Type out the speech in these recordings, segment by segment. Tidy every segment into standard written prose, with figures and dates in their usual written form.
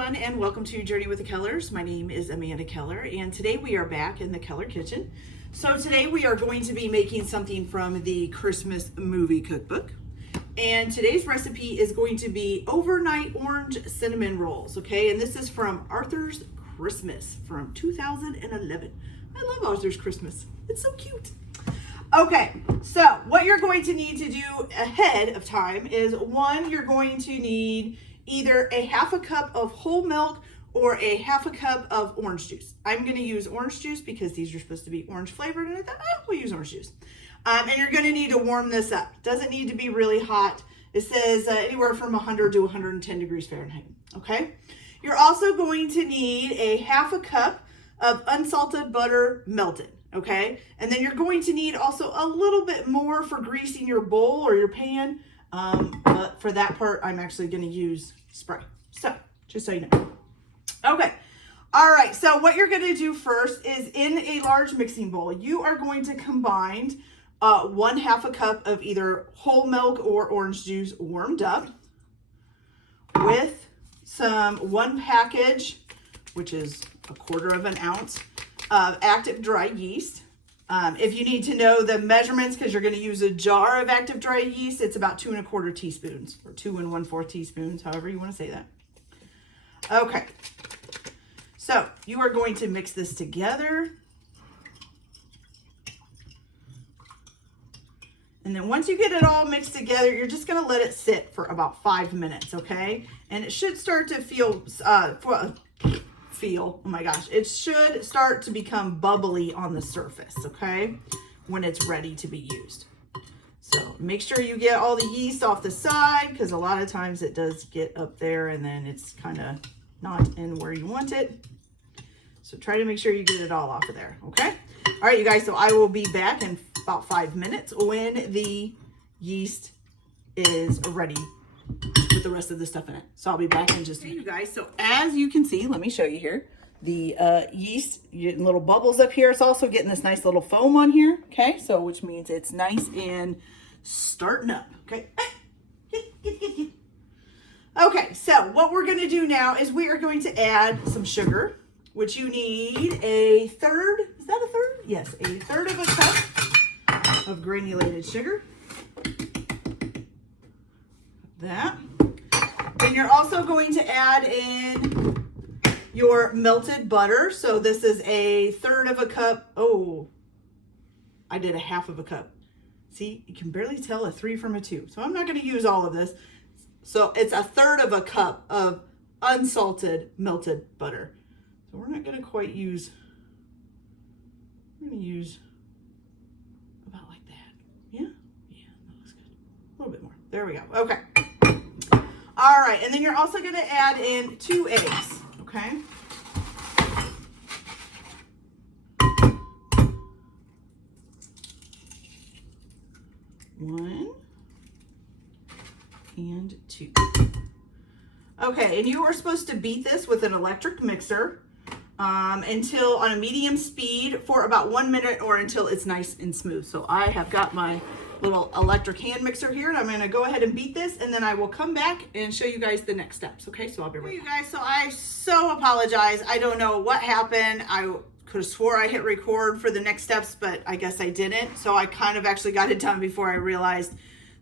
everyone, and welcome to Journey with the Kellers. My name is Amanda Keller, and today we are back in the Keller kitchen. So today we are going to be making something from the Christmas movie cookbook. And today's recipe is going to be overnight orange cinnamon rolls, okay? And this is from Arthur's Christmas from 2011. I love Arthur's Christmas. It's so cute. Okay, so what you're going to need to do ahead of time is, one, you're going to need either a half a cup of whole milk or a half a cup of orange juice. I'm going to use orange juice because these are supposed to be orange flavored, and I thought, oh, we'll use orange juice. And you're going to need to warm this up. It doesn't need to be really hot. It says anywhere from 100 to 110 degrees Fahrenheit, okay? You're also going to need a half a cup of unsalted butter melted, okay? And then you're going to need also a little bit more for greasing your bowl or your pan. But for that part, I'm actually going to use spray. So, just so you know. Okay. All right. So what you're going to do first is, in a large mixing bowl, you are going to combine 1/2 a cup of either whole milk or orange juice warmed up with some 1 package, which is 1/4 of an ounce, of active dry yeast. If you need to know the measurements, because you're going to use a jar of active dry yeast, it's about 2 1/4 teaspoons or 2 1/4 teaspoons, however you want to say that. Okay. So you are going to mix this together. And then once you get it all mixed together, you're just going to let it sit for about 5 minutes, okay? And it should start to oh my gosh, it should start to become bubbly on the surface, okay, when it's ready to be used. So make sure you get all the yeast off the side, because a lot of times it does get up there and then it's kind of not in where you want it. So try to make sure you get it all off of there, okay? All right, you guys, so I will be back in about 5 minutes when the yeast is ready with the rest of the stuff in it. So I'll be back in just a minute. You guys, so as you can see, let me show you here, the yeast, you're getting little bubbles up here. It's also getting this nice little foam on here, okay? So which means it's nice and starting up, okay? Okay, so what we're gonna do now is we are going to add some sugar, which you need a third, is that a third? Yes, a third of a cup of granulated sugar. That. Then you're also going to add in your melted butter. So this is a third of a cup. Oh, I did a half of a cup. See, you can barely tell a 3 from a 2. So I'm not going to use all of this. So it's a third of a cup of unsalted melted butter. So we're not going to quite use, we're going to use about like that. Yeah? Yeah, that looks good. A little bit more. There we go. Okay. All right, and then you're also going to add in 2 eggs, okay? One and 2. Okay, and you are supposed to beat this with an electric mixer until on a medium speed for about 1 minute, or until it's nice and smooth. So I have got my little electric hand mixer here, and I'm going to go ahead and beat this, and then I will come back and show you guys the next steps. Okay, so I'll be right back. You guys, so I so apologize. I don't know what happened. I could have swore I hit record for the next steps, but I guess I didn't. So I kind of actually got it done before I realized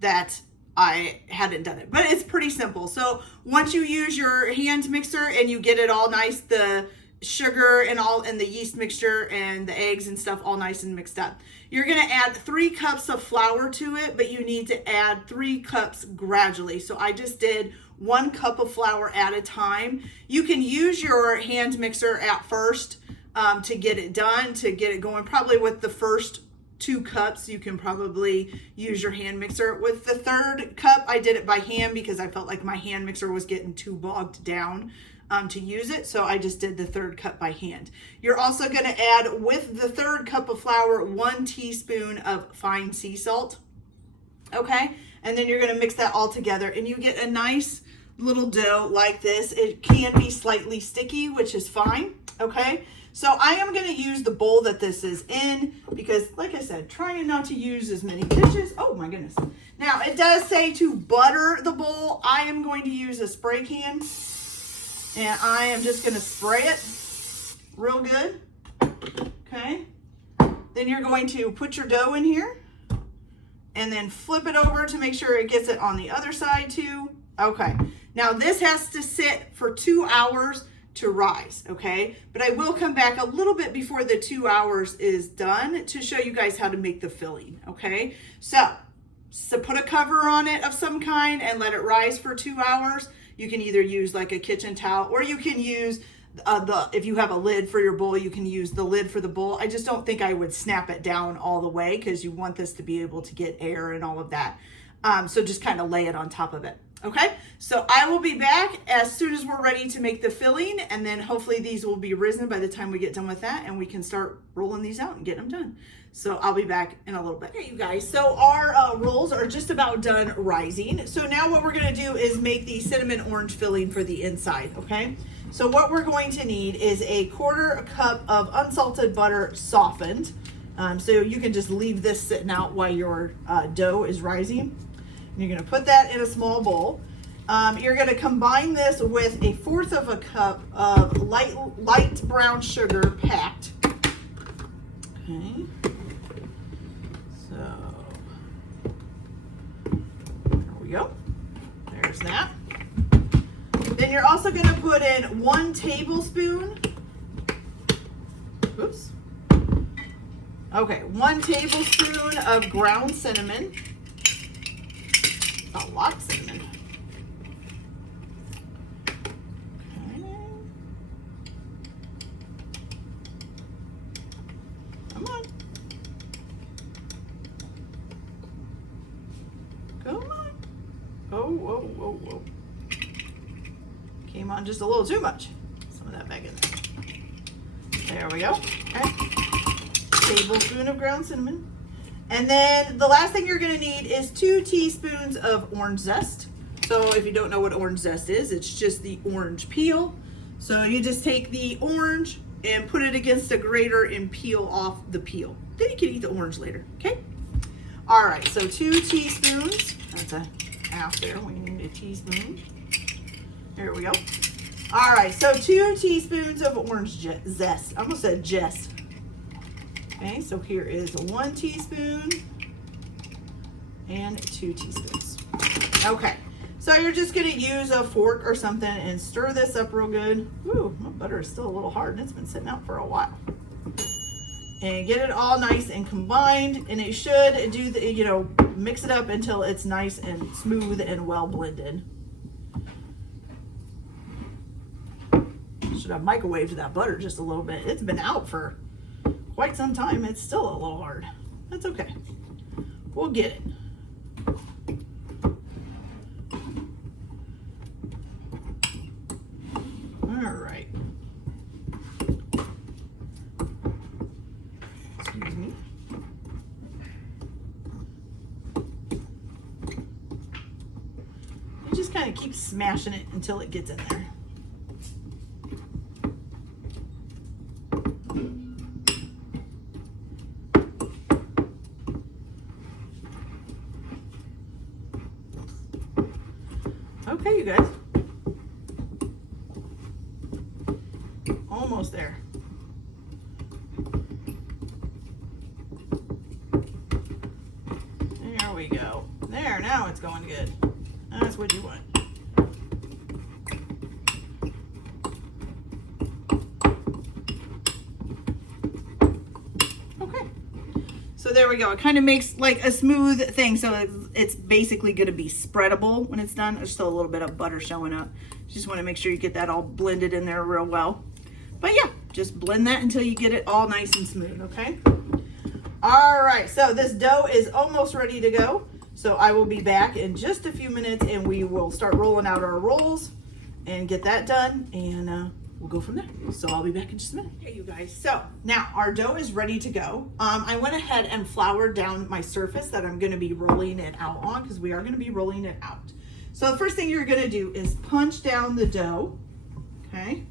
that I hadn't done it. But it's pretty simple. So once you use your hand mixer and you get it all nice, the sugar and the yeast mixture and the eggs and stuff all nice and mixed up, you're going to add 3 cups of flour to it, but you need to add 3 cups gradually. So I just did 1 cup of flour at a time. You can use your hand mixer at first to get it done, to get it going. Probably with the first 2 cups, you can probably use your hand mixer. With the 3rd cup, I did it by hand because I felt like my hand mixer was getting too bogged down to use it. So I just did the 3rd cup by hand. You're also going to add, with the 3rd cup of flour, 1 teaspoon of fine sea salt. Okay. And then you're going to mix that all together, and you get a nice little dough like this. It can be slightly sticky, which is fine. Okay. So I am going to use the bowl that this is in because, like I said, trying not to use as many dishes. Oh my goodness. Now it does say to butter the bowl. I am going to use a spray can. And I am just gonna spray it real good, okay? Then you're going to put your dough in here and then flip it over to make sure it gets it on the other side too. Okay, now this has to sit for 2 hours to rise, okay? But I will come back a little bit before the 2 hours is done to show you guys how to make the filling, okay? So put a cover on it of some kind and let it rise for 2 hours. You can either use like a kitchen towel, or you can use if you have a lid for your bowl, you can use the lid for the bowl. I just don't think I would snap it down all the way because you want this to be able to get air and all of that. So just kind of lay it on top of it. Okay, so I will be back as soon as we're ready to make the filling, and then hopefully these will be risen by the time we get done with that, and we can start rolling these out and get them done. So I'll be back in a little bit. Okay, you guys, so our rolls are just about done rising. So now what we're gonna do is make the cinnamon orange filling for the inside, okay? So what we're going to need is a 1/4 cup of unsalted butter softened. So you can just leave this sitting out while your dough is rising. You're gonna put that in a small bowl. You're gonna combine this with 1/4 cup of light brown sugar packed. Okay. So there we go. There's that. Then you're also gonna put in 1 tablespoon. Oops. Okay, 1 tablespoon of ground cinnamon. A lot of cinnamon. Okay. Come on. Come on. Oh, whoa, whoa, whoa. Came on just a little too much. Some of that back in there. There we go. Okay. Tablespoon of ground cinnamon. And then the last thing you're gonna need is 2 teaspoons of orange zest. So if you don't know what orange zest is, it's just the orange peel. So you just take the orange and put it against a grater and peel off the peel. Then you can eat the orange later, okay? All right, so 2 teaspoons. That's a half there, we need a teaspoon. There we go. All right, so 2 teaspoons of orange zest. I almost said jest. Okay, so here is 1 teaspoon and 2 teaspoons. Okay, so you're just gonna use a fork or something and stir this up real good. Ooh, my butter is still a little hard and it's been sitting out for a while. And get it all nice and combined, and it should do the, mix it up until it's nice and smooth and well blended. Should have microwaved that butter just a little bit. It's been out for quite some time. It's still a little hard. That's okay. We'll get it. All right. Excuse me. You just kind of keep smashing it until it gets in there. Okay, you guys. Almost there. There we go. There, now it's going good. That's what you want. Okay. So there we go. It kind of makes like a smooth thing. So it's basically going to be spreadable when it's done. There's still a little bit of butter showing up. Just want to make sure you get that all blended in there real well. But yeah, just blend that until you get it all nice and smooth, okay? All right, so this dough is almost ready to go. So I will be back in just a few minutes and we will start rolling out our rolls and get that done, and we'll go from there. So I'll be back in just a minute. Okay, you guys, so now our dough is ready to go. I went ahead and floured down my surface that I'm gonna be rolling it out on, because we are gonna be rolling it out. So the first thing you're gonna do is punch down the dough, okay?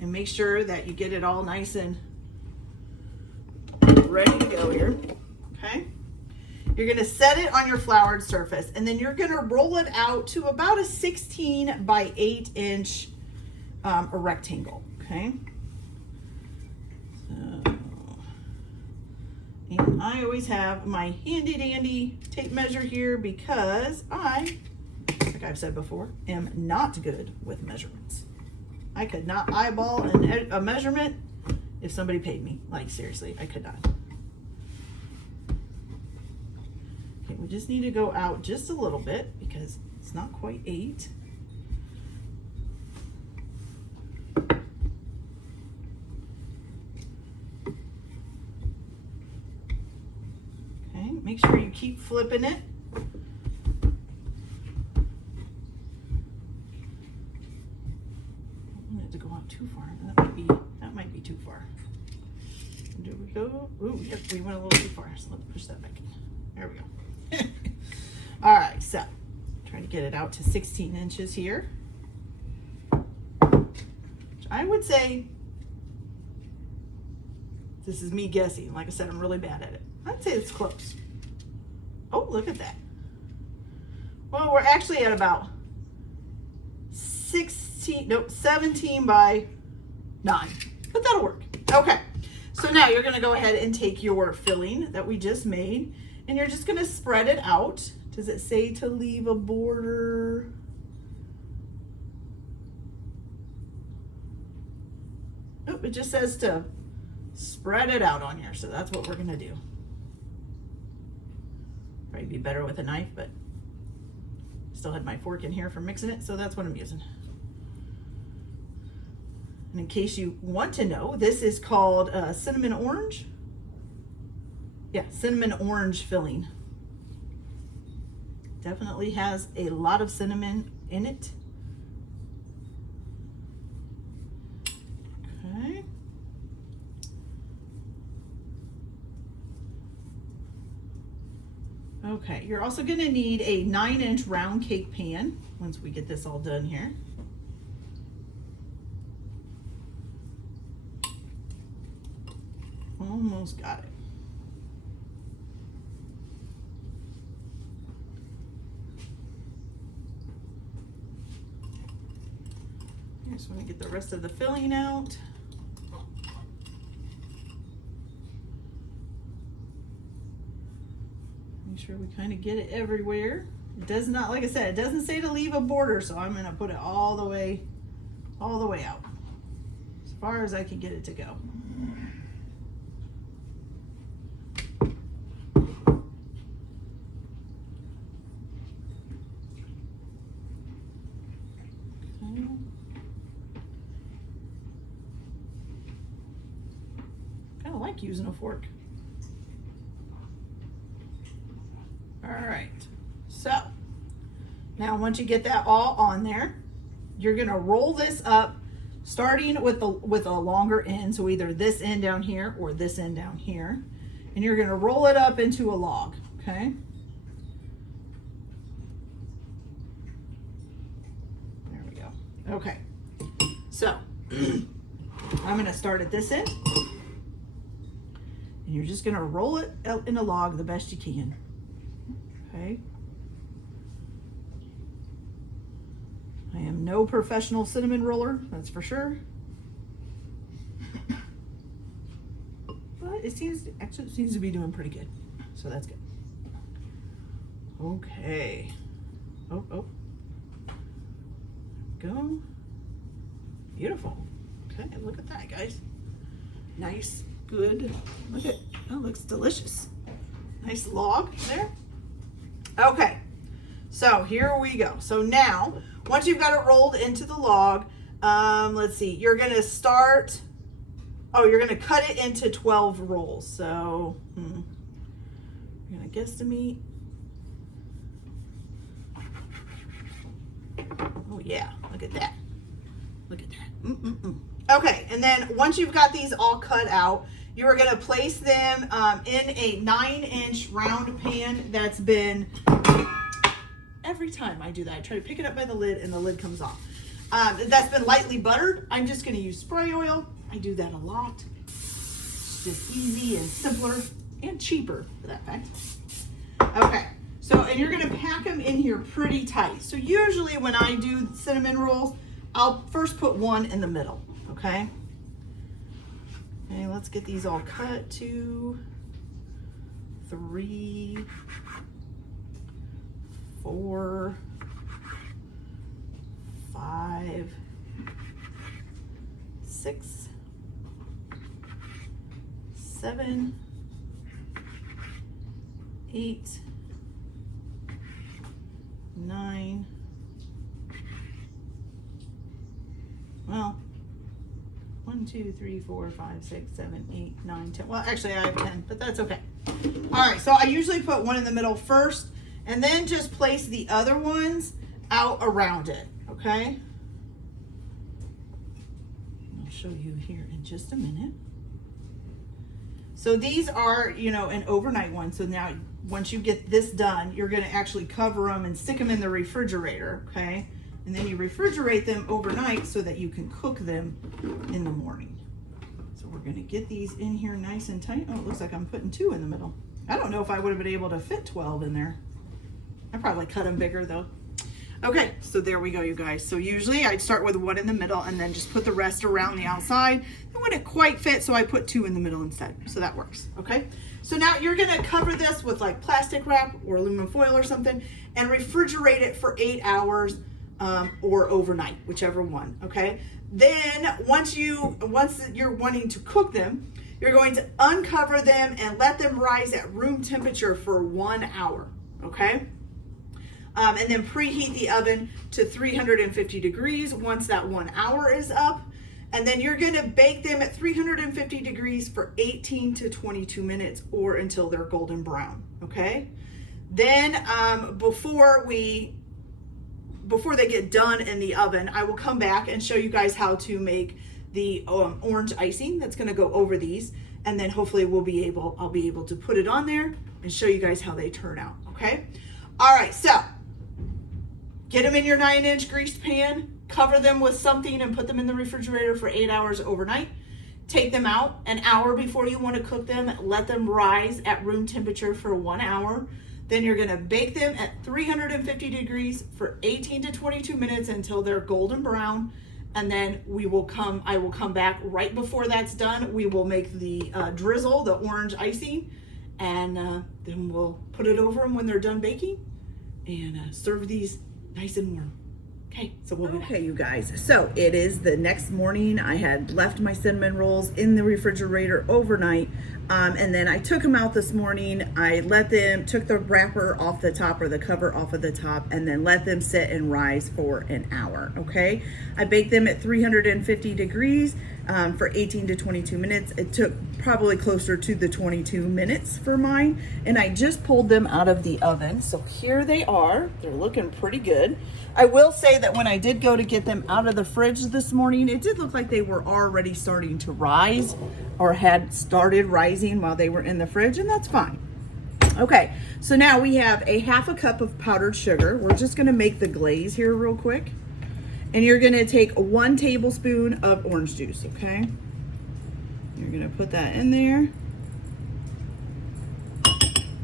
And make sure that you get it all nice and ready to go here, okay? You're gonna set it on your floured surface, and then you're gonna roll it out to about a 16 by 8 inch a rectangle, okay? So, and I always have my handy dandy tape measure here because I, like I've said before, am not good with measurements. I could not eyeball a measurement if somebody paid me. Like, seriously, I could not. Okay, we just need to go out just a little bit because it's not quite 8. Okay, make sure you keep flipping it. To go out too far. That might be too far. Do we go? Ooh, yep, we went a little too far. So let's push that back in. There we go. All right, so trying to get it out to 16 inches here. I would say, this is me guessing. Like I said, I'm really bad at it. I'd say it's close. Oh, look at that. Well, we're actually at about 17 by 9, but that'll work. Okay, so now you're going to go ahead and take your filling that we just made and you're just going to spread it out. Does it say to leave a border? Oh, it just says to spread it out on here, so that's what we're going to do. Probably be better with a knife, but still had my fork in here for mixing it, so that's what I'm using. And in case you want to know, this is called cinnamon orange. Yeah, cinnamon orange filling. Definitely has a lot of cinnamon in it. Okay. Okay, you're also going to need a 9-inch round cake pan once we get this all done here. Almost got it. I just want to get the rest of the filling out. Make sure we kind of get it everywhere. It does not, like I said, it doesn't say to leave a border, so I'm going to put it all the way out, as far as I can get it to go. Kind of like using a fork. All right, so now once you get that all on there, you're gonna roll this up, starting with a longer end, so either this end down here or this end down here, and you're gonna roll it up into a log, okay? There we go. Okay, so I'm gonna start at this end, and you're just gonna roll it out in a log the best you can. Okay. I am no professional cinnamon roller, that's for sure. But it seems to be doing pretty good. So that's good. Okay. Oh. Go. Beautiful. Okay, look at that, guys. Nice, good. Look at, that looks delicious. Nice log there. Okay, so here we go. So now, once you've got it rolled into the log, let's see, you're gonna start, you're gonna cut it into 12 rolls. So, you're gonna guesstimate. Oh yeah, look at that. Look at that. Okay, and then once you've got these all cut out, you are going to place them in a 9-inch round pan that's been, every time I do that, I try to pick it up by the lid and the lid comes off. That's been lightly buttered. I'm just going to use spray oil. I do that a lot. It's just easy and simpler and cheaper for that fact. Okay, so, and you're going to pack them in here pretty tight. So usually when I do cinnamon rolls, I'll first put one in the middle, okay? Okay, let's get these all cut. 2, 3, 4, 5, 6, 7, 8, 9. Well, 1, 2, 3, 4, 5, 6, 7, 8, 9, 10. Well, actually I have 10, but that's okay. All right, so I usually put one in the middle first and then just place the other ones out around it, okay? I'll show you here in just a minute. So these are, you know, an overnight one. So now once you get this done, you're gonna actually cover them and stick them in the refrigerator, okay? And then you refrigerate them overnight so that you can cook them in the morning. So we're gonna get these in here nice and tight. Oh, it looks like I'm putting 2 in the middle. I don't know if I would have been able to fit 12 in there. I probably cut them bigger though. Okay, so there we go, you guys. So usually I'd start with 1 in the middle and then just put the rest around the outside. It wouldn't quite fit, so I put 2 in the middle instead. So that works, okay? So now you're gonna cover this with like plastic wrap or aluminum foil or something and refrigerate it for 8 hours or overnight, whichever one, okay? Then once you're wanting to cook them, you're going to uncover them and let them rise at room temperature for 1 hour, okay? And then preheat the oven to 350 degrees once that 1 hour is up. And then you're gonna bake them at 350 degrees for 18 to 22 minutes or until they're golden brown, okay? Then before they get done in the oven, I will come back and show you guys how to make the orange icing that's gonna go over these. And then hopefully I'll be able to put it on there and show you guys how they turn out, okay? All right, so get them in your 9-inch greased pan, cover them with something and put them in the refrigerator for 8 hours overnight. Take them out an hour before you want to cook them. Let them rise at room temperature for 1 hour. Then you're going to bake them at 350 degrees for 18 to 22 minutes until they're golden brown. And then I will come back right before that's done. We will make the drizzle, the orange icing, and then we'll put it over them when they're done baking and serve these nice and warm. Okay, so we'll be back. Okay, you guys, so it is the next morning. I had left my cinnamon rolls in the refrigerator overnight, and then I took them out this morning. I took the wrapper off the top or the cover off of the top, and then let them sit and rise for an hour, okay? I baked them at 350 degrees for 18 to 22 minutes. It took probably closer to the 22 minutes for mine, and I just pulled them out of the oven. So here they are. They're looking pretty good. I will say that when I did go to get them out of the fridge this morning, it did look like they were already starting to rise or had started rising while they were in the fridge, and that's fine. Okay, so now we have a 1/2 cup of powdered sugar. We're just gonna make the glaze here real quick. And you're gonna take 1 tablespoon of orange juice, okay? You're gonna put that in there.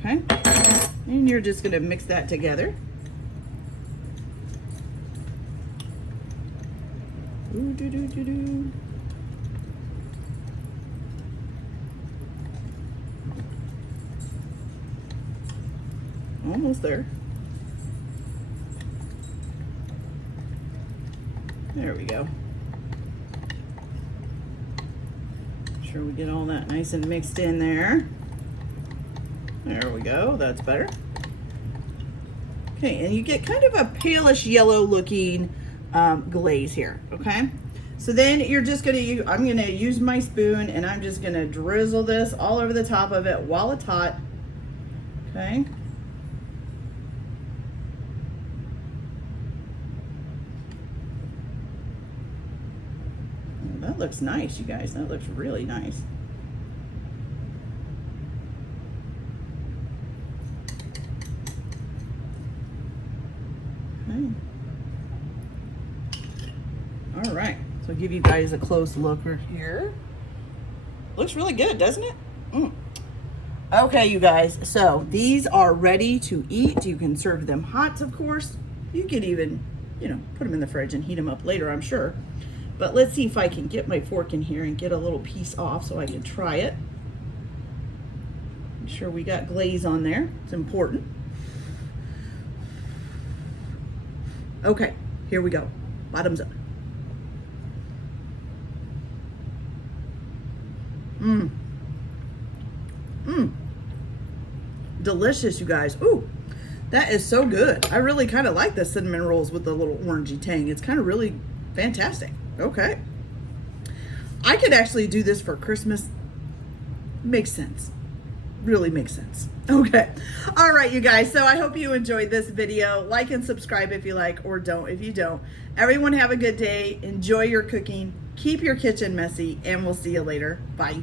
Okay, and you're just gonna mix that together. Ooh, doo, doo, doo, doo. Almost there. There we go. Make sure we get all that nice and mixed in there. There we go, that's better. Okay, and you get kind of a palish yellow looking glaze here, okay? So then you're just gonna I'm gonna use my spoon and I'm just gonna drizzle this all over the top of it while it's hot, okay? That looks nice, you guys. That looks really nice. Okay. All right, so I'll give you guys a close look here. Looks really good, doesn't it? Okay, you guys, so these are ready to eat. You can serve them hot, of course. You can even you know, put them in the fridge and heat them up later, I'm sure. But let's see if I can get my fork in here and get a little piece off so I can try it. Make sure we got glaze on there. It's important. Okay, here we go. Bottoms up. Mmm. Mmm. Delicious, you guys. Ooh, that is so good. I really kind of like the cinnamon rolls with the little orangey tang. It's kind of really fantastic. Okay. I could actually do this for Christmas. Makes sense. Really makes sense. Okay. All right, you guys. So I hope you enjoyed this video. Like and subscribe if you like, or don't if you don't. Everyone have a good day. Enjoy your cooking. Keep your kitchen messy, and we'll see you later. Bye.